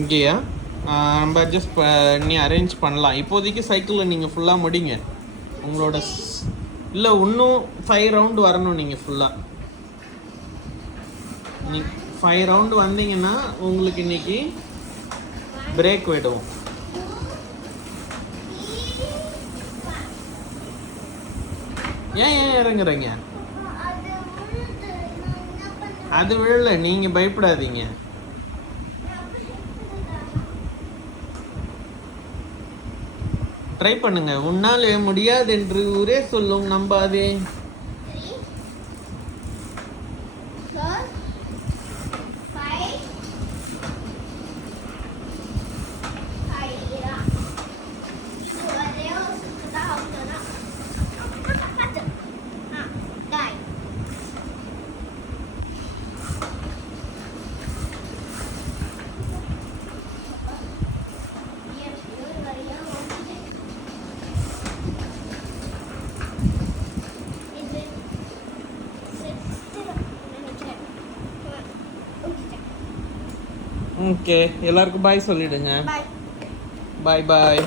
இங்கேயா நம்ம அட்ஜஸ்ட் பண்ணி அரேஞ்ச் பண்ணலாம். இப்போதைக்கு சைக்கிளில் நீங்கள் ஃபுல்லாக முடிங்க உங்களோட. இல்லை இன்னும் 5 ரவுண்டு வரணும் நீங்கள் ஃபுல்லாக. நீ 5 ரவுண்டு வந்தீங்கன்னா உங்களுக்கு இன்னைக்கு பிரேக் விடுவோம். ஏன் இறங்குறீங்க? அது விழல, நீங்கள் பயப்படாதீங்க. ட்ரை பண்ணுங்க. உன்னால் முடியாது என்று ஊரே சொல்லும், நம்பாதே. ஓகே, எல்லாருக்கும் பாய் சொல்லிடுங்க. பாய் பாய்.